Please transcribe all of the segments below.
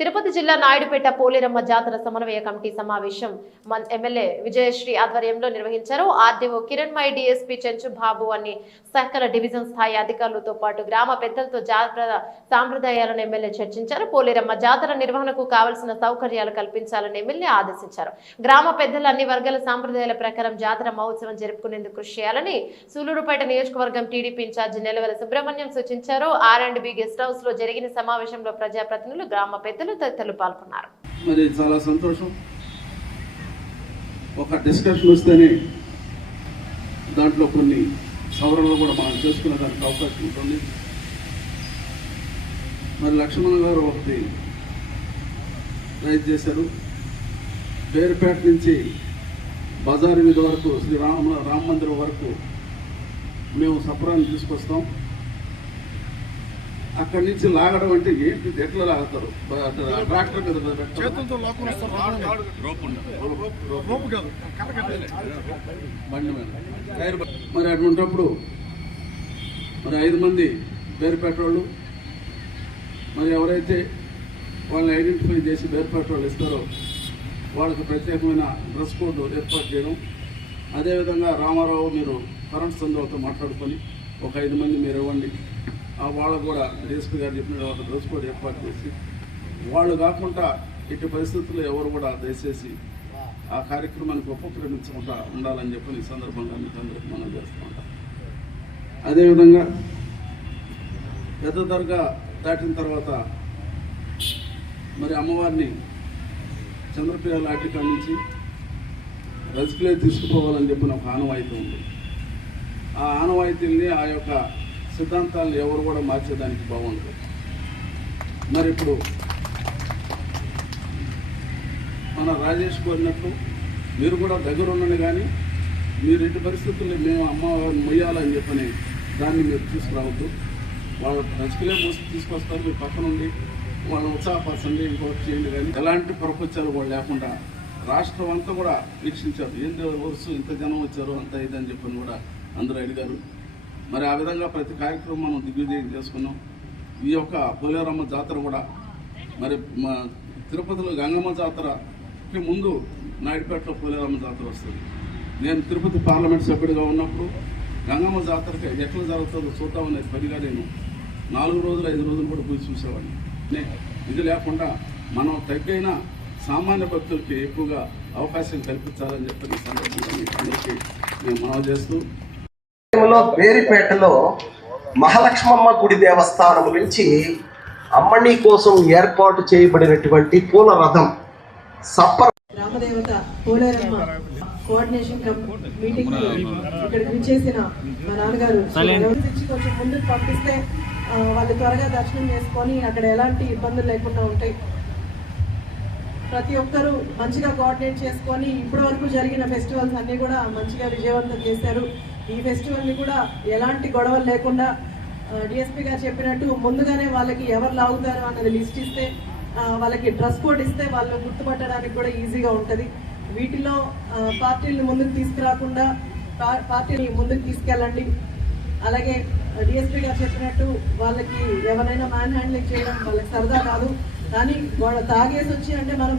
తిరుపతి జిల్లా నాయుడుపేట పోలేరమ్మ జాతర సమన్వయ కమిటీ సమావేశం ఎమ్మెల్యే విజయశ్రీ ఆధ్వర్యంలో నిర్వహించారు. ఆర్డీఓ కిరణ్మయి, డీఎస్పీ చెంచు బాబు అన్ని సహకార డివిజన్ స్థాయి అధికారులతో పాటు గ్రామ పెద్దలతో జాతర సాంప్రదాయాలను ఎమ్మెల్యే చర్చించారు. పోలేరమ్మ జాతర నిర్వహణకు కావలసిన సౌకర్యాలు కల్పించాలని ఎమ్మెల్యే ఆదేశించారు. గ్రామ పెద్దలు అన్ని వర్గాల సాంప్రదాయాల ప్రకారం జాతర మహోత్సవం జరుపుకునేందుకు కృషి చేయాలని సూలూరుపేట నియోజకవర్గం టీడీపీ ఇన్ఛార్జి నెలవెల సుబ్రహ్మణ్యం సూచించారు. R&B గెస్ట్ హౌస్ లో జరిగిన సమావేశంలో ప్రజాప్రతినిధులు, గ్రామ పెద్దలు తదితరులు పాల్గొన్నారు. మరి చాలా సంతోషం. ఒక డిస్కషన్ వస్తేనే దాంట్లో కొన్ని సవరణలు కూడా మనం చేసుకునే దానికి అవకాశం ఉంటుంది. మరి లక్ష్మణ్ గారు ఒకటి రైజ్ చేశారు. పేరుపేట నుంచి బజార్ వీధి వరకు శ్రీ రామ మందిరం వరకు మేము సపరాన్ని తీసుకొస్తాం. అక్కడి నుంచి లాగడం అంటే ఏంటి, ఎట్లా లాగుతారు? ట్రాక్టర్ మీద బండి మీద మరి అటువంటిప్పుడు మరి 5 మంది పేరుపేట వాళ్ళు మరి ఎవరైతే వాళ్ళని ఐడెంటిఫై చేసి పేరుపేట వాళ్ళు ఇస్తారో వాళ్ళకి ప్రత్యేకమైన డ్రెస్ కోడ్ ఏర్పాటు చేయడం. అదేవిధంగా రామారావు మీరు కరెంట్ సందులతో మాట్లాడుకొని ఒక 5 మంది మీరు ఇవ్వండి. వాళ్ళకు కూడా డీఎస్పీ గారు చెప్పిన ఒక డ్రెస్ కోడ్ ఏర్పాటు చేసి వాళ్ళు కాకుండా ఇటు పరిస్థితుల్లో ఎవరు కూడా దయచేసి ఆ కార్యక్రమానికి ఉపక్రమించకుండా ఉండాలని చెప్పి ఈ సందర్భంగా మీకు అందరికీ మనం చేస్తూ ఉంటాం. అదేవిధంగా పెద్ద దర్గా దాటిన తర్వాత మరి అమ్మవారిని చంద్రప్రియ లాంటి కాడి నుంచి రజకులే తీసుకుపోవాలని చెప్పిన ఒక ఆనవాయితీ ఉంది. ఆ ఆనవాయితీల్ని ఆ యొక్క సిద్ధాంతాలను ఎవరు కూడా మార్చేదానికి బాగుండదు. మరి ఇప్పుడు మన రాజేష్ కోరినట్లు మీరు కూడా దగ్గర ఉండండి, కానీ మీరు ఎట్టి పరిస్థితుల్లో మేము అమ్మవారిని మొయ్యాలని చెప్పని దాన్ని మీరు తీసుకురావద్దు. వాళ్ళ రజకులే మోసి తీసుకొస్తారు, మీరు పక్కన ఉండి వాళ్ళని ఉత్సాహపరచండి, ఇంకొకటి చేయండి. కానీ ఎలాంటి ప్రపంచాలు కూడా లేకుండా రాష్ట్రం అంతా కూడా వీక్షించారు. ఏంటి వరుస ఇంత జనం వచ్చారు అంత ఇదని చెప్పని కూడా అందరూ అడిగారు. మరి ఆ విధంగా ప్రతి కార్యక్రమం మనం దిగ్విజయం చేసుకున్నాం. ఈ యొక్క పోలేరమ్మ జాతర కూడా మరి తిరుపతిలో గంగమ్మ జాతరకి ముందు నాయుడుపేటలో పోలేరమ్మ జాతర వస్తుంది. నేను తిరుపతి పార్లమెంట్ సభ్యుడిగా ఉన్నప్పుడు గంగమ్మ జాతరకి ఎట్లా జరుగుతుందో చూద్దామనేది పనిగా నేను 4 రోజులు 5 రోజులు కూడా పోయి చూసేవాడిని. ఇది లేకుండా మనం తగ్గైన సామాన్య భక్తులకి ఎక్కువగా అవకాశం కల్పించాలని చెప్పి ఈ సందర్భంగా మీకు అందరికీ నేను మనవి చేస్తూ, పేరుపేటలో మహాలక్ష్మమ్మ గుడి దేవస్థానం నుంచి అమ్మణి కోసం ఏర్పాటు చేయబడినటువంటి పూల రథం రామదేవత పోలేరమ్మ కోఆర్డినేషన్ మీటింగ్ ఇక్కడికి విచ్చేసిన మా నాన్నగారు కొంచెం ముందుకు పంపిస్తే వాళ్ళు త్వరగా దర్శనం చేసుకొని అక్కడ ఎలాంటి ఇబ్బందులు లేకుండా ఉంటాయి. ప్రతి ఒక్కరూ మంచిగా కోఆర్డినేట్ చేసుకొని ఇప్పటి వరకు జరిగిన ఫెస్టివల్స్ అన్నీ కూడా మంచిగా విజయవంతం చేశారు. ఈ ఫెస్టివల్ని కూడా ఎలాంటి గొడవలు లేకుండా డిఎస్పీ గారు చెప్పినట్టు ముందుగానే వాళ్ళకి ఎవరు లాగుతారు అన్నది లిస్ట్ ఇస్తే, వాళ్ళకి డ్రెస్ కోడ్ ఇస్తే వాళ్ళు గుర్తుపట్టడానికి కూడా ఈజీగా ఉంటుంది. వీటిలో పార్టీని ముందుకు తీసుకురాకుండా పార్టీని ముందుకు తీసుకెళ్ళండి. అలాగే డిఎస్పీ గారు చెప్పినట్టు వాళ్ళకి ఎవరైనా మ్యాన్ హ్యాండ్లింగ్ చేయడం వాళ్ళకి సరదా కాదు, కానీ తాగేసి వచ్చి అంటే మనం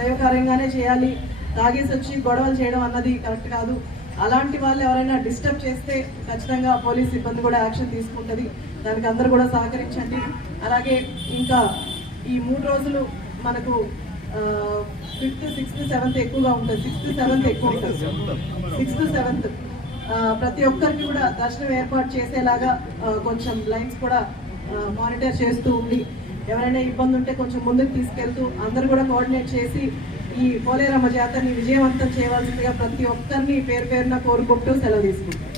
దైవకార్యంగానే చేయాలి. తాగేసి వచ్చి గొడవలు చేయడం అన్నది కరెక్ట్ కాదు. అలాంటి వాళ్ళు ఎవరైనా డిస్టర్బ్ చేస్తే ఖచ్చితంగా పోలీస్ సిబ్బంది కూడా యాక్షన్ తీసుకుంటుంది. దానికి అందరూ కూడా సహకరించండి. అలాగే ఇంకా ఈ 3 రోజులు మనకు 5th, 6th, 7th ఎక్కువగా ఉంటుంది. 6th, 7th ఎక్కువ ఉంటుంది. 6th, 7th ప్రతి ఒక్కరికి కూడా దర్శనం ఏర్పాటు చేసేలాగా కొంచెం లైన్స్ కూడా మానిటర్ చేస్తూ ఉండి ఎవరైనా ఇబ్బంది ఉంటే కొంచెం ముందుకు తీసుకెళ్తూ అందరూ కూడా కోఆర్డినేట్ చేసి ఈ పోలేరమ్మ జాతరని విజయవంతం చేయవలసిందిగా ప్రతి ఒక్కరిని పేరు పేరున కోరుకుంటూ సెలవు తీసుకుంటాం.